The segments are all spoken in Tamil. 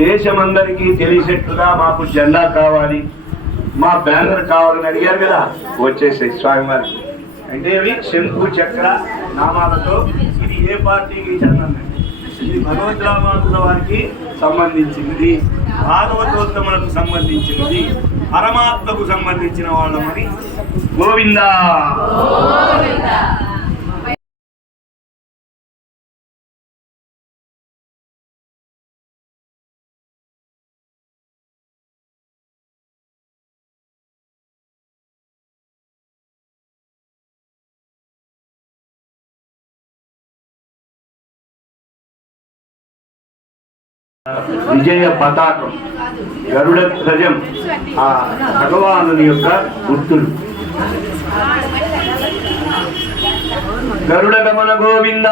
దేశమందరికీ తెలిసేట్టుగా మాకు జెండా కావాలి, మా బ్యానర్ కావాలని అడిగారు కదా, వచ్చేసాయి స్వామివారికి. అంటే అవి శంకు చక్ర నామాలతో. ఇది ఏ పార్టీకి చెందండి? ఇది భగవద్రామాతుల వారికి సంబంధించినది, భాగవతోత్తములకు సంబంధించినది, పరమాత్మకు సంబంధించిన వాళ్ళమని. గోవిందా విజయ పతాకం, గరుడ ధ్వజం ఆ భగవానుని యొక్క గుర్తులు. గరుడ గమన గోవింద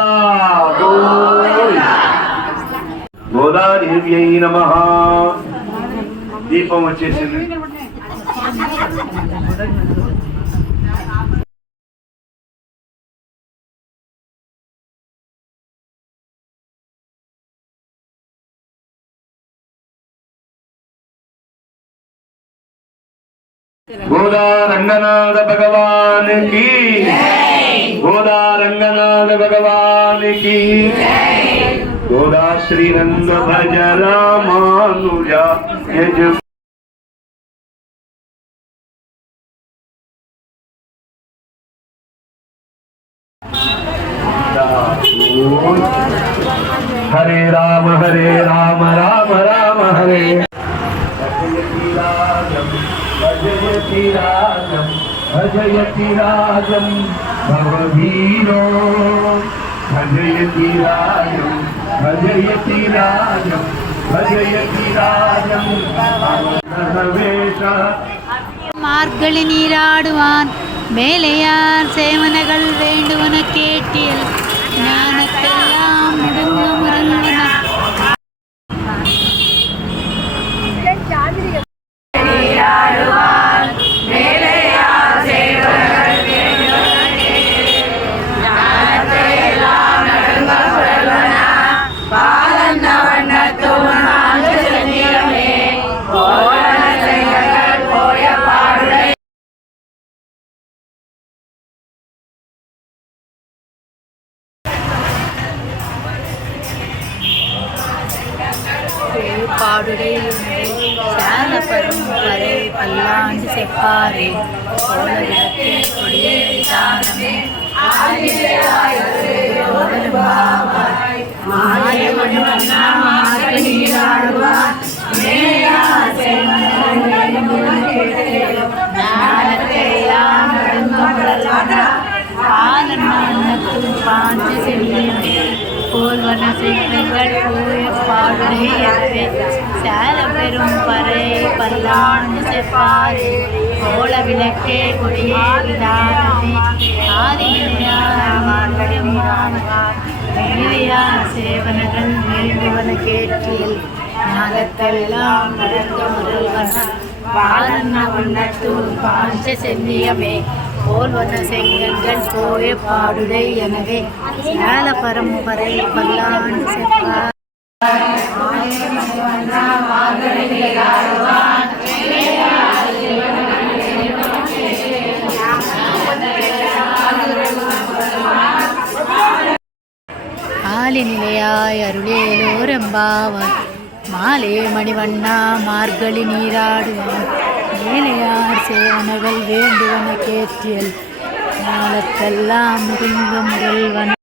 గోదాదేవ్యై నమః. దీపం వచ్చేసింది. గోదా రంగనాథ భగవాన్ కి, గోదా రంగనాథ భగవాన్ కి, గోదా శ్రీనంద భజ రామానుజ యజ. హరే రామ రామ రామ హరే. భజయతి రాజం భజయతి రాజం భవధీరో, భజయతి రాజం భజయతి రాజం భజయతి రాజం. மார்கழி நீராடுவான் மேலையார் சேவனகள் வேண்டுவன கேட்டியல் ஞானத்தெல்லாம் முடுங்க முரல்வன. పాడుడే శాలపరం పరే పల్లాంటి చెప్పారే కోలవిడకే కొడియే విధానమే பாஞ்ச செல்லியமே போல்வன செல்வங்கள் போய பாடுடைய சேல பெரும் பறை பல்லாண்டு செப்பாரே கோல விளக்கே கொடியே விதானமே ஆதியான சேவனங்கள் வேண்டுவன கேட்டியல் ஞானத்தெல்லாம் நடந்த முதல்வன பாலன்ன வண்ணத்தூர் பாஞ்ச செல்லியமே போல்வன செங்கங்கள் போய பாடுடை எனவே சேல பரம்பரை பல்லாண்டு செப்பார். ஆலி நிலையாய் அருளேலோரம்பாவாய் மாலே மணிவண்ணா மார்கழி நீராடுவான் மேலையார் சேவனகள் வேண்டுவன கேட்டியல் ஞானத்தெல்லாம் முருங்க முரல்வன.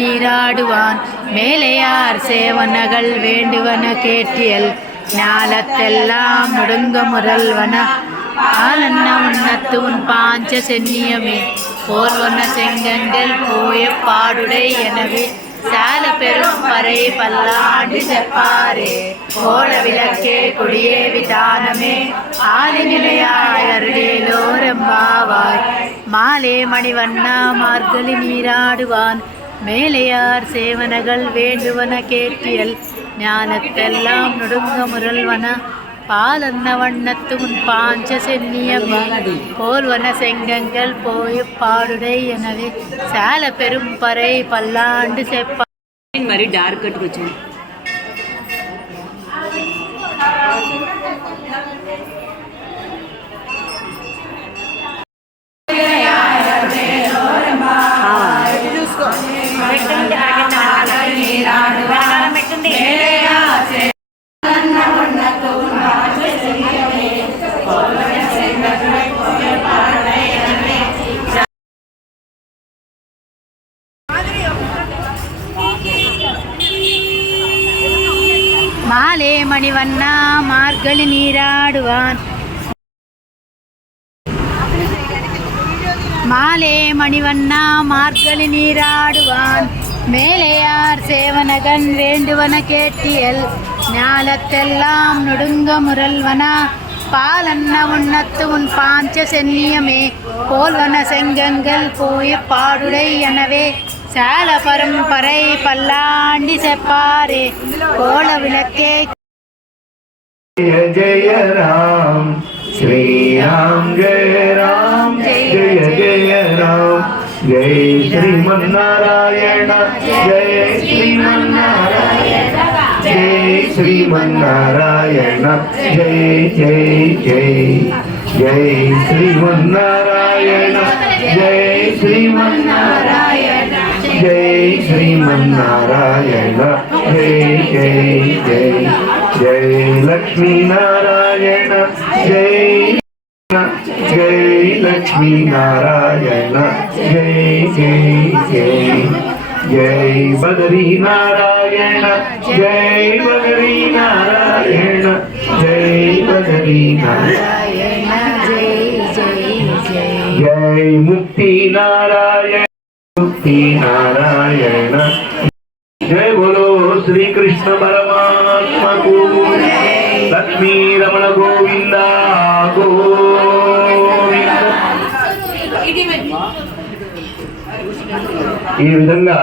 நீராடுவான் மேலையார் சேவனகள் வேண்டுவன கேட்டியல் ஞாலத்தெல்லாம் முடுங்க முரல்வன. ஆலன்ன உன்னத்தூன் பாஞ்ச சென்னியமே போர்வன செங்கங்கள் போய பாடுடை எனவே சால பெரும் பறை பல்லாண்டு செப்பாரே கோல விளக்கே கொடியே விதானமே ஆலி நிலையாய் அருளேலோரம்பாவாய் மாலே மணிவண்ணா மார்கழி நீராடுவான் மேலையார் சேவனகள் வேண்டுவன கேட்டியல் ஞானத்தெல்லாம் நொடுங்க முரல்வன பாலன்ன வண்ணத்து உன் பாஞ்ச சென்னியமே போல்வன செங்கங்கள் போய் பாடுடை எனவே சால பெரும் பறை பல்லாண்டு செப்ப మరి డార్క్ కట్టుకొచ్చాను மாலே மணிவண்ணா மார்கழி நீராடுவான் மாலே மணிவண்ணா மார்கழி நீராடுவான் மேலையார் சேவனகன் வேண்டுவன கேட்டியல் ஞாலத்தெல்லாம் நொடுங்க முரல்வனா பாலன்ன உன்னத்து உன் பாஞ்ச சென்னியமே போல்வன செங்கங்கள் போய் பாடுடை எனவே சால பரம்பரை பல்லாண்டி செப்பாரே கோல விளக்கே जय जय राम श्री राम जय राम जय जय राम जय श्रीमन्नारायण जय श्रीमन्नारायण जय श्रीमन्नारायण जय जय जय जय श्रीमन्नारायण जय श्रीमन्नारायण जय श्रीमन्नारायण जय जय जय जय लक्ष्मी नारायण जय जय लक्ष्मी नारायण जय जय जय जय बद्री नारायण जय बद्री नारायण जय बद्री नारायण जय जय जय जय मुक्ति नारायण मुक्ति नारायण जय बोलो श्री कृष्ण परमात्मा को लक्ष्मी रमण गोविंद गोविंद ఈ విధంగా